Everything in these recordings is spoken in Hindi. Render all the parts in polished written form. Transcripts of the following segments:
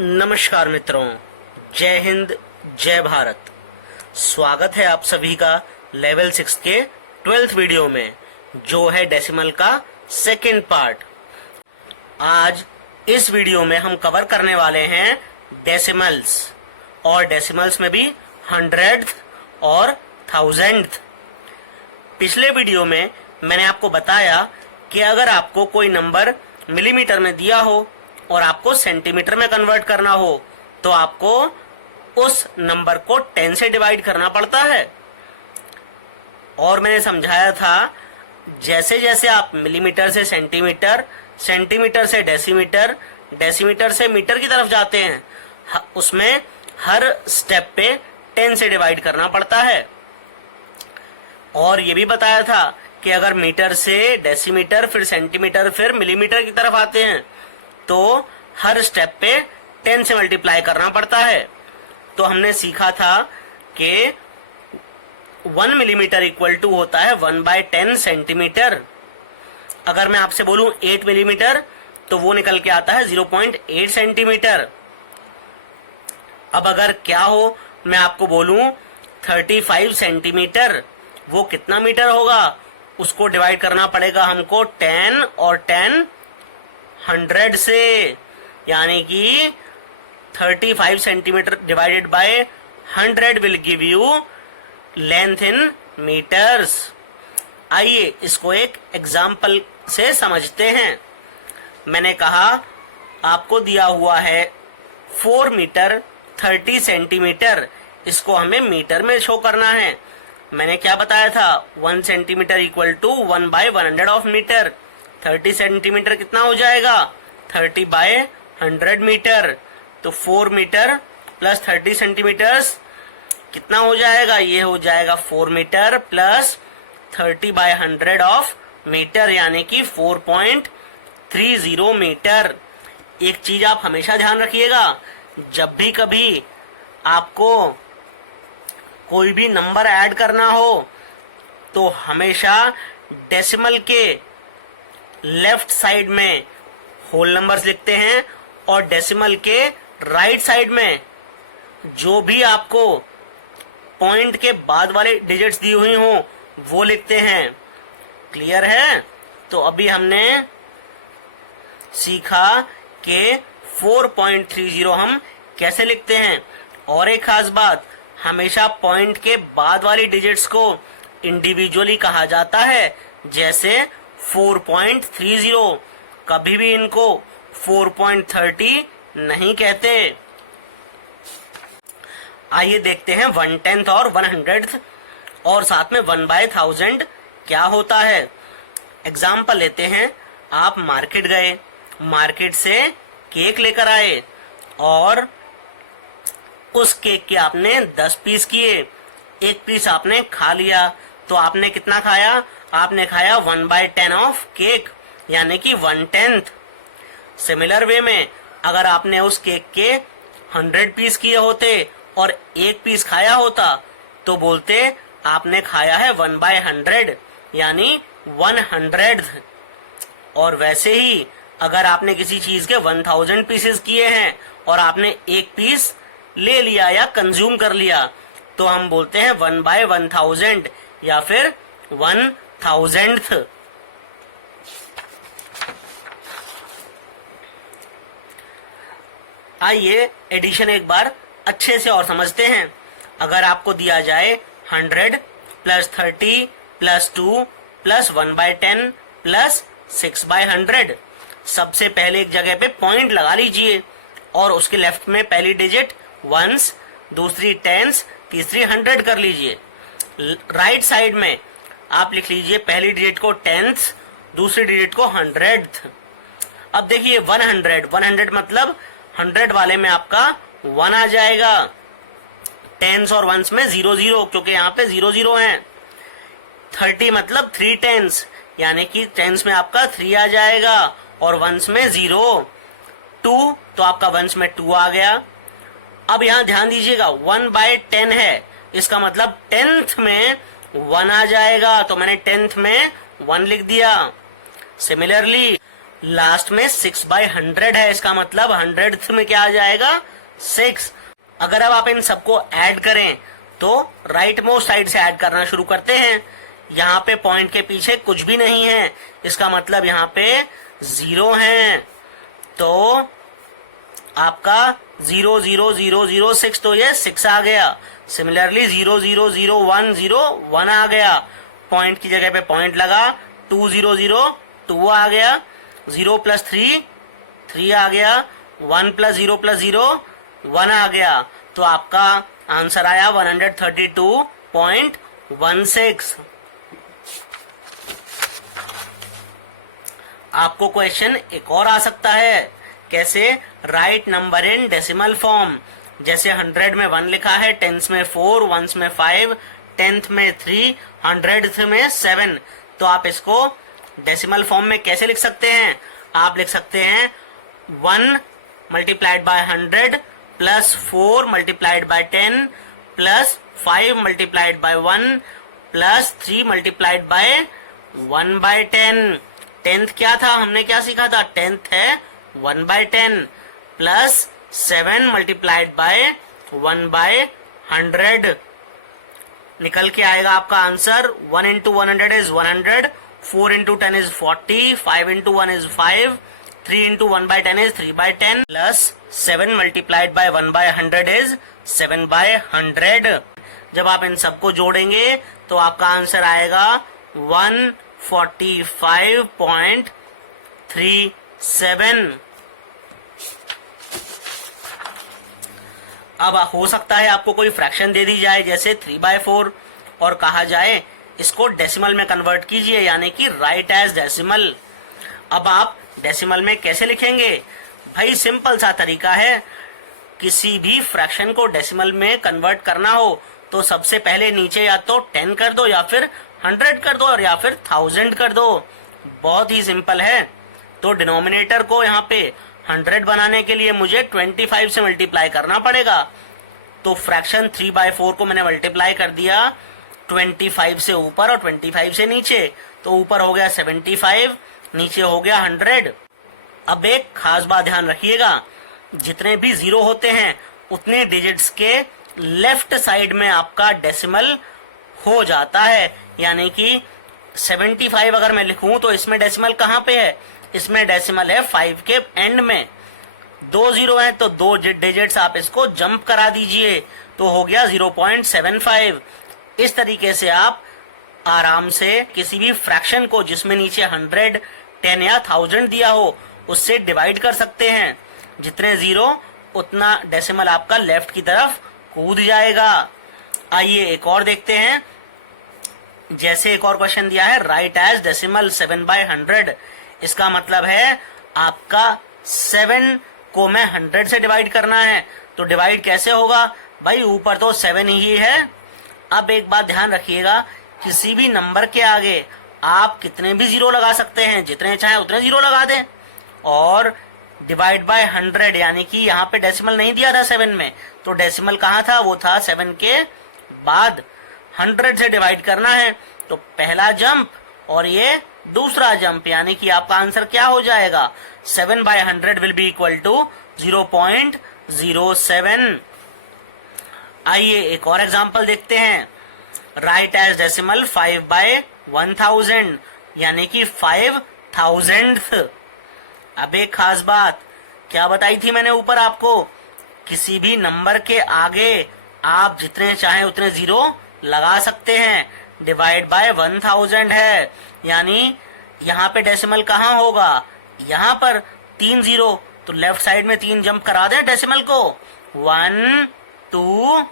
नमस्कार मित्रों, जय हिंद, जय भारत। स्वागत है आप सभी का लेवल 6 के 12th वीडियो में, जो है डेसिमल का सेकेंड पार्ट। आज इस वीडियो में हम कवर करने वाले हैं डेसिमल्स, और डेसिमल्स में भी 100th और 1000th। पिछले वीडियो में मैंने आपको बताया कि अगर आपको कोई नंबर मिलीमीटर में दिया हो और आपको सेंटीमीटर में कन्वर्ट करना हो तो आपको उस नंबर को 10 से डिवाइड करना पड़ता है। और मैंने समझाया था जैसे जैसे आप मिलीमीटर से सेंटीमीटर, सेंटीमीटर से डेसीमीटर, डेसीमीटर से मीटर की तरफ जाते हैं, उसमें हर स्टेप पे 10 से डिवाइड करना पड़ता है। और ये भी बताया था कि अगर मीटर से डेसीमीटर, फिर सेंटीमीटर, फिर मिलीमीटर की तरफ आते हैं तो हर स्टेप पे 10 से मल्टीप्लाई करना पड़ता है। तो हमने सीखा था कि 1 मिलीमीटर इक्वल टू होता है 1/10 सेंटीमीटर। अगर मैं आपसे बोलूं 8 मिलीमीटर तो वो निकल के आता है 0.8 सेंटीमीटर। अब अगर क्या हो, मैं आपको बोलूं 35 सेंटीमीटर, वो कितना मीटर होगा? उसको डिवाइड करना पड़ेगा हमको 10 और 10 100 से, यानी कि 35 centimetre divided by 100 will give you length in metres. आइए इसको एक एग्जाम्पल से समझते हैं। मैंने कहा आपको दिया हुआ है 4 मीटर 30 सेंटीमीटर, इसको हमें मीटर में शो करना है। मैंने क्या बताया था? 1 centimetre equal to 1/100 of metre. 30 centimetre कितना हो जाएगा? 30/100 मीटर। तो 4 मीटर प्लस 30 सेंटीमीटर्स कितना हो जाएगा? ये हो जाएगा 4 मीटर प्लस 30/100 ऑफ मीटर, यानी कि 4.30 मीटर। एक चीज आप हमेशा ध्यान रखिएगा, जब भी कभी आपको कोई भी नंबर ऐड करना हो तो हमेशा डेसिमल के लेफ्ट साइड में होल नंबर्स लिखते हैं और डेसिमल के राइट साइड में जो भी आपको पॉइंट के बाद वाले डिजिट्स दी हुई हो वो लिखते हैं। क्लियर है? तो अभी हमने सीखा कि 4.30 हम कैसे लिखते हैं। और एक खास बात, हमेशा पॉइंट के बाद वाली डिजिट्स को इंडिविजुअली कहा जाता है, जैसे 4.30, कभी भी इनको 4.30 नहीं कहते। आइए देखते हैं 1/10 और 100th और साथ में 1/1000 क्या होता है। एग्जाम्पल लेते हैं। आप मार्केट गए, मार्केट से केक लेकर आए और उस केक के आपने 10 पीस किए, एक पीस आपने खा लिया, तो आपने कितना खाया? आपने खाया 1/10 ऑफ केक, यानी कि 1/10। सिमिलर वे में अगर आपने उस केक के 100 पीस किए होते और एक पीस खाया होता तो बोलते आपने खाया है 1/100, यानी 100th। और वैसे ही अगर आपने किसी चीज के 1000 पीसेस किए हैं और आपने एक पीस ले लिया या कंज्यूम कर लिया तो हम बोलते हैं 1/1000 या फिर 1000th। आइए एडिशन एक बार अच्छे से और समझते हैं। अगर आपको दिया जाए 100 प्लस 30 प्लस 2 प्लस 1/10 प्लस 6/100, सबसे पहले एक जगह पे पॉइंट लगा लीजिए और उसके लेफ्ट में पहली डिजिट 1s, दूसरी 10s, तीसरी 100 कर लीजिए। राइट साइड में आप लिख लीजिए पहली डिजिट को 10th, दूसरी डिजिट को 100th। अब देखिए 100 मतलब 100 वाले में आपका 1 आ जाएगा, 10s और 1s में 0 क्योंकि यहाँ पे 0 है। 30 मतलब 3 10s, यानी कि 10s में आपका 3 आ जाएगा और 1s में 0। 2 तो आपका 1s में 2 आ गया। अब यहाँ ध्यान दीजिएगा 1/10 है, इसका मतलब 10th में 1 आ जाएगा, तो मैंने 10th में 1 लिख दिया। सिमिलरली लास्ट में 6/100 है, इसका मतलब 100th में क्या आ जाएगा 6। अगर अब आप इन सबको ऐड करें तो राइट मोस्ट साइड से ऐड करना शुरू करते हैं। यहाँ पे पॉइंट के पीछे कुछ भी नहीं है, इसका मतलब यहाँ पे 0 है, तो आपका 0 0 0 0 6, तो ये 6 आ गया। सिमिलरली 0 0 0 1 0 1 आ गया, पॉइंट की जगह पे पॉइंट लगा, 2 0 0 2 आ गया, 0 + 3 3 आ गया, 1 + 0 + 0 1 आ गया, तो आपका आंसर आया 132.16। आपको क्वेश्चन एक और आ सकता है, कैसे? Right number in decimal form. जैसे 100 में 1 लिखा है, 10s में 4, 1s में 5, 10th में 3, 100th में 7, तो आप इसको डेसिमल फॉर्म में कैसे लिख सकते हैं? आप लिख सकते हैं 1 × 100 प्लस 4 × 10 प्लस 5 × 1 प्लस 3 × 1/10। 10th क्या था, हमने क्या सीखा था? 10th है 1/10 प्लस 7 × 1/100। निकल के आएगा आपका answer 1 × 100 is 100, 4 × 10 is 40, 5 × 1 is 5, 3 × 1/10 is 3/10 plus 7 multiplied by 1/100 is 7/100। जब आप इन सबको जोड़ेंगे तो आपका आंसर आएगा 145.37। अब हो सकता है आपको कोई फ्रैक्शन दे दी जाए जैसे 3/4 और कहा जाए इसको डेसिमल में कन्वर्ट कीजिए, यानी कि राइट एज डेसिमल। अब आप डेसिमल में कैसे लिखेंगे? भाई सिंपल सा तरीका है, किसी भी फ्रैक्शन को डेसिमल में कन्वर्ट करना हो तो सबसे पहले नीचे या तो 10 कर दो या फिर 100 कर दो और या फिर 1000 कर दो। बहुत ही सिंपल है। तो डिनोमिनेटर को यहाँ पे 100 बनाने के लिए मुझे 25 से मल्टीप्लाई करना पड़ेगा, तो फ्रैक्शन 3/4 को मैंने मल्टीप्लाई कर दिया 25 से ऊपर और 25 से नीचे, तो ऊपर हो गया 75, नीचे हो गया 100। अब एक खास बात ध्यान रखिएगा, जितने भी 0 होते हैं उतने डिजिट्स के लेफ्ट साइड में आपका डेसिमल हो जाता है, यानी कि 75 अगर मैं लिखूं तो इसमें डेसिमल कहाँ पे है? इसमें डेसिमल है 5 के एंड में। 2 0 है तो 2 डिजिट्स आप इसको जंप करा दीजिए, तो हो गया 0.75। इस तरीके से आप आराम से किसी भी फ्रैक्शन को जिसमें नीचे 100, 10 या 1000 दिया हो उससे डिवाइड कर सकते हैं। जितने 0 उतना डेसिमल आपका लेफ्ट की तरफ कूद जाएगा। आइए एक और देखते हैं। जैसे एक और क्वेश्चन दिया है, राइट एज डेसिमल 7/100। इसका मतलब है आपका 7 को मैं 100 से डिवाइड करना है, तो डिवाइड कैसे होगा? भाई ऊपर तो 7 ही है। अब एक बात ध्यान रखिएगा, किसी भी नंबर के आगे आप कितने भी 0 लगा सकते हैं, जितने चाहे उतने 0 लगा दें। और डिवाइड बाय 100, यानी कि यहाँ पे डेसिमल नहीं दिया था 7 में, तो डेसिमल कहाँ था? वो था 7 के बाद। 100 से डिवाइड करना है, तो पहला जंप और ये दूसरा जंप, यानी कि आपका आंसर क्या हो जाएगा? 7/100 विल बी इक्वल टू 0.07। आइए एक और एग्जांपल देखते हैं। राइट एज डेसिमल 5/1000, यानी कि 5000th। अब एक खास बात क्या बताई थी मैंने ऊपर आपको, किसी भी नंबर के आगे आप जितने चाहे उतने 0 लगा सकते हैं। डिवाइड बाय 1000 है, यानी यहाँ पे डेसिमल कहाँ होगा? यहाँ पर 3 0, तो लेफ्ट साइड में 3 जंप करा दें डेसिमल को, 1 2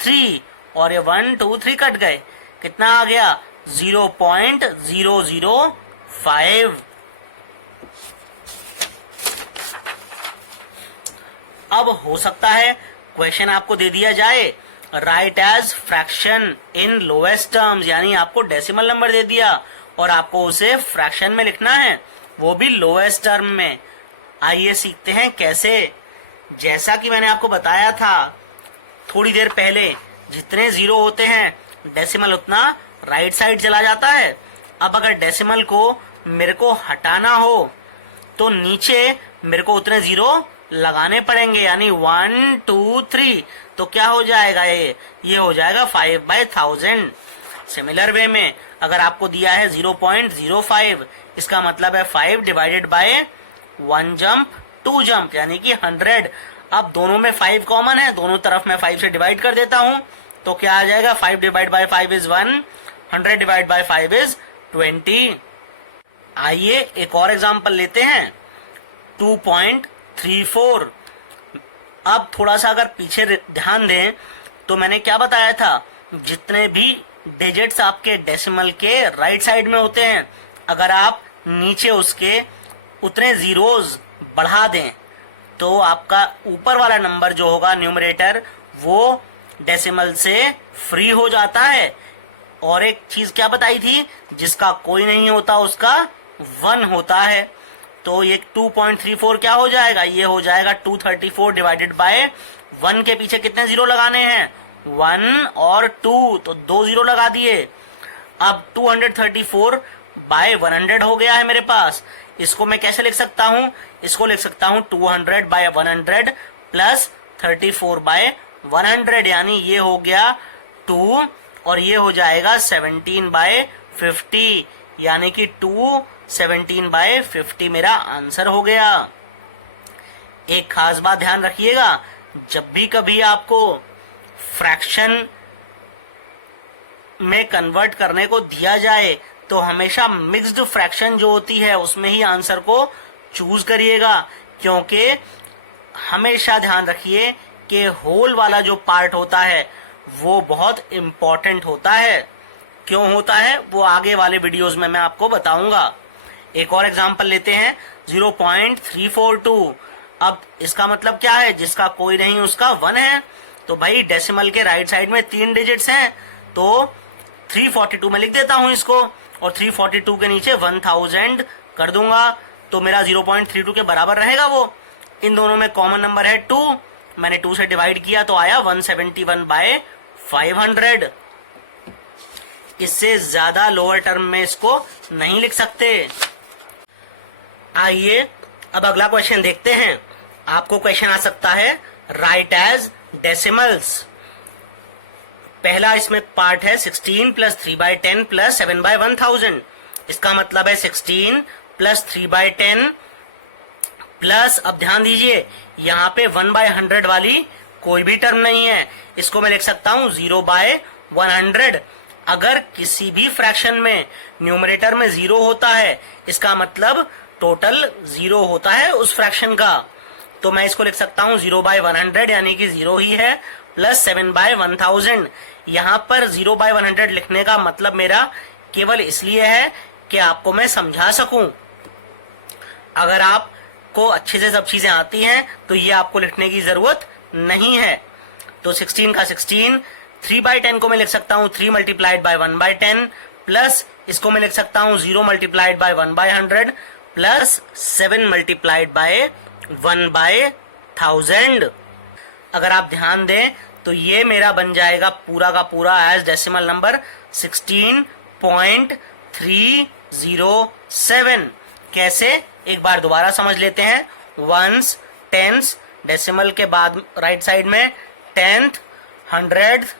3, और ये 1 2 3 कट गए, कितना आ गया? 0.005। अब हो सकता है क्वेश्चन आपको दे दिया जाए write as fraction in lowest terms, यानी आपको डेसिमल नंबर दे दिया और आपको उसे फ्रैक्शन में लिखना है, वो भी लोएस्ट टर्म में। आइए सीखते हैं कैसे। जैसा कि मैंने आपको बताया था थोड़ी देर पहले, जितने 0 होते हैं डेसिमल उतना राइट साइड चला जाता है। अब अगर डेसिमल को मेरे को हटाना हो तो नीचे मेरे को उतने जीरो लगाने पड़ेंगे, यानी 1 2 3, तो क्या हो जाएगा ये हो जाएगा 5/1000। सिमिलर वे में अगर आपको दिया है 0.05, इसका मतलब है 5 डिवाइडेड बाय 1 जंप 2 जंप, यानी कि 100। अब दोनों में 5 कॉमन है, दोनों तरफ मैं 5 से डिवाइड कर देता हूं, तो क्या आ जाएगा 5 divide by 5 is 1, 100 divide by 5 is 20। आइए एक और एग्जांपल लेते हैं, 2.34। अब थोड़ा सा अगर पीछे ध्यान दें तो मैंने क्या बताया था, जितने भी डिजिट्स आपके डेसिमल के राइट साइड में होते हैं, अगर आप नीचे उसके उतने जीरोस बढ़ा दें तो आपका ऊपर वाला नंबर जो होगा न्यूमरेटर, वो डेसिमल से फ्री हो जाता है। और एक चीज क्या बताई थी, जिसका कोई नहीं होता उसका 1 होता है। तो ये 2.34 क्या हो जाएगा, ये हो जाएगा 234 डिवाइडेड बाय 1 के पीछे कितने जीरो लगाने हैं, 1 और 2, तो 2 जीरो लगा दिए। अब 234 बाय 100 हो गया है मेरे पास। इसको मैं कैसे लिख सकता हूं, इसको लिख सकता हूं 200 बाय 100 प्लस 34 बाय 100, यानी ये हो गया 2 और ये हो जाएगा 17 बाय 50, यानी कि 217 बाय 50 मेरा आंसर हो गया। एक खास बात ध्यान रखिएगा, जब भी कभी आपको फ्रैक्शन में कन्वर्ट करने को दिया जाए तो हमेशा मिक्स्ड फ्रैक्शन जो होती है उसमें ही आंसर को चूज करिएगा, क्योंकि हमेशा ध्यान रखिए कि होल वाला जो पार्ट होता है वो बहुत इंपॉर्टेंट होता है। क्यों होता है वो आगे वाले वीडियोस में मैं आपको बताऊंगा। एक और एग्जांपल लेते हैं, 0.342। अब इसका मतलब क्या है, जिसका कोई नहीं उसका 1 है। तो भाई डेसिमल के राइट साइड में 3 डिजिट्स हैं, तो 342 में लिख देता हूं इसको, और 342 के नीचे 1000 कर दूंगा, तो मेरा 0.32 के बराबर रहेगा वो। इन दोनों में कॉमन नंबर है 2, मैंने 2 से डिवाइड किया तो आया 171 बाय 500। इससे ज्यादा लोअर टर्म में इसको नहीं लिख सकते। आइए अब अगला क्वेश्चन देखते हैं। आपको क्वेश्चन आ सकता है राइट एज डेसिमल्स। पहला इसमें पार्ट है 16 प्लस 3/10 प्लस 7/1000। इसका मतलब है 16 प्लस 3/10 प्लस, अब ध्यान दीजिए यहाँ पे 1/100 वाली कोई भी टर्म नहीं है, इसको मैं लिख सकता हूं 0/100। अगर किसी भी फ्रैक्शन में न्यूमरेटर में 0 होता है, इसका मतलब टोटल 0 होता है उस फ्रैक्शन का, तो मैं इसको लिख सकता हूं 0/100, यानी कि 0 ही है, प्लस 7/1000। यहाँ पर 0/100 लिखने का मतलब मेरा केवल इसलिए है कि आपको मैं समझा सकूं। अगर आपको अच्छे से सब चीजें आती हैं तो ये आपको लिखने की जरूरत नहीं है। तो 16 का 16, 3/10 को मैं लिख सकता हूं 3 मल्टीप्लाइड बाय 1/10, प्लस इसको मैं लिख सकता हूं 0 multiplied by 1/100 plus 7 multiplied by 1/1000। अगर आप ध्यान दें तो ये मेरा बन जाएगा पूरा का पूरा एज डेसिमल नंबर 16.307। कैसे, एक बार दोबारा समझ लेते हैं। वंस, टेंस, डेसिमल के बाद राइट साइड में 10th, 100th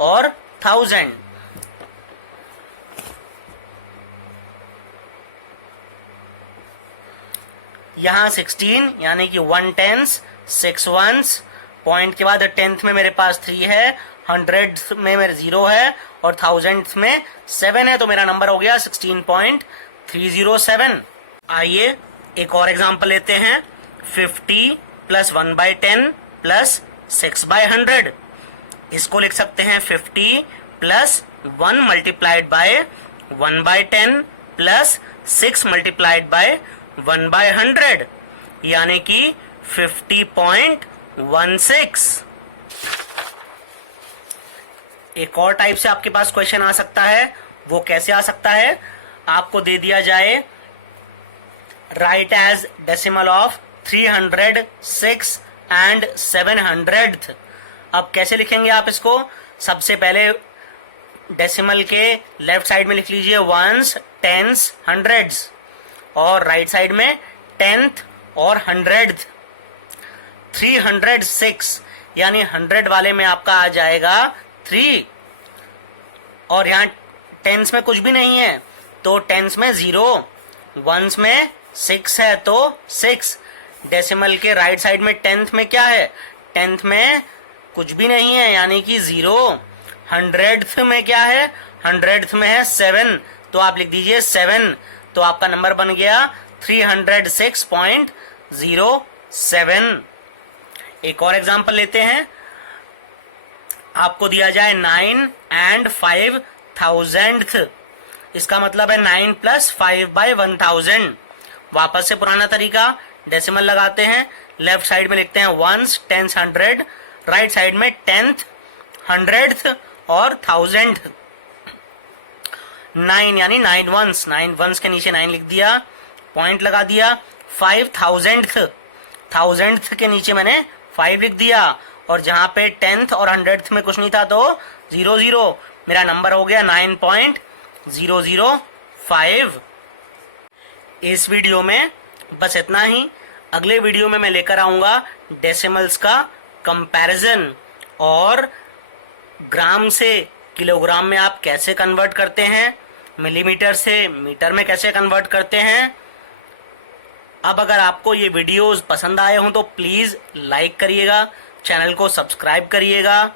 और 1000। यहां 16 यानी कि 1/10, 6 ones, पॉइंट के बाद 10th में मेरे पास 3 है, 100th में मेरे 0 है और 1000th में 7 है, तो मेरा नंबर हो गया 16.307। आइए एक और एग्जांपल लेते हैं, 50 प्लस 1/10 प्लस 6/100। इसको लिख सकते हैं 50 plus 1 multiplied by 1/10 plus 6 multiplied by 1/100, यानी कि 50.16। एक और टाइप से आपके पास क्वेश्चन आ सकता है, वो कैसे आ सकता है, आपको दे दिया जाए write as decimal of 300, 6 and 700th। अब कैसे लिखेंगे आप इसको, सबसे पहले डेसिमल के लेफ्ट साइड में लिख लीजिए वंस, टेंस, हंड्रेड्स, और राइट साइड में 10th और 100th। 306 यानी 100 वाले में आपका आ जाएगा 3, और यहाँ टेंस में कुछ भी नहीं है तो टेंस में 0, वंस में 6 है तो 6। डेसिमल के राइट साइड में 10th में क्या है, 10th में कुछ भी नहीं है यानी कि 0। 100th में क्या है, 100th में है 7, तो आप लिख दीजिए 7, तो आपका नंबर बन गया 306.07। एक और एग्जांपल लेते हैं। आपको दिया जाए 9 and 5,000th, इसका मतलब है 9 + 5/1000। वापस से पुराना तरीका, डेसिमल लगाते हैं, लेफ्ट साइड में लिखते हैं वंस, टेंस, 100, राइट साइड में 10th, 100th और 1000th। 9 यानी 9 वंस, 9 वंस के नीचे 9 लिख दिया, पॉइंट लगा दिया। 5,000th, 1000th के नीचे मैंने 5 लिख दिया, और जहां पे 10th और 100th में कुछ नहीं था तो 0 0, मेरा नंबर हो गया 9.005। इस वीडियो में बस इतना ही। अगले वीडियो में मैं लेकर आऊंगा डेसिमल्स का कंपैरिजन, और ग्राम से किलोग्राम में आप कैसे कन्वर्ट करते हैं, मिलीमीटर से मीटर में कैसे कन्वर्ट करते हैं। अब अगर आपको ये वीडियोस पसंद आए हों तो प्लीज लाइक करिएगा, चैनल को सब्सक्राइब करिएगा,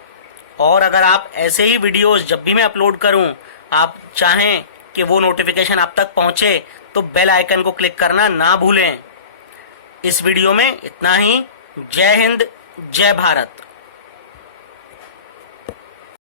और अगर आप ऐसे ही वीडियोस जब भी मैं अपलोड करूं आप चाहें कि वो नोटिफिकेशन आप तक पहुंचे तो बेल आइकन को क्लिक करना ना भूलें। इस वीडियो में इतना ही। जय हिंद, जय भारत।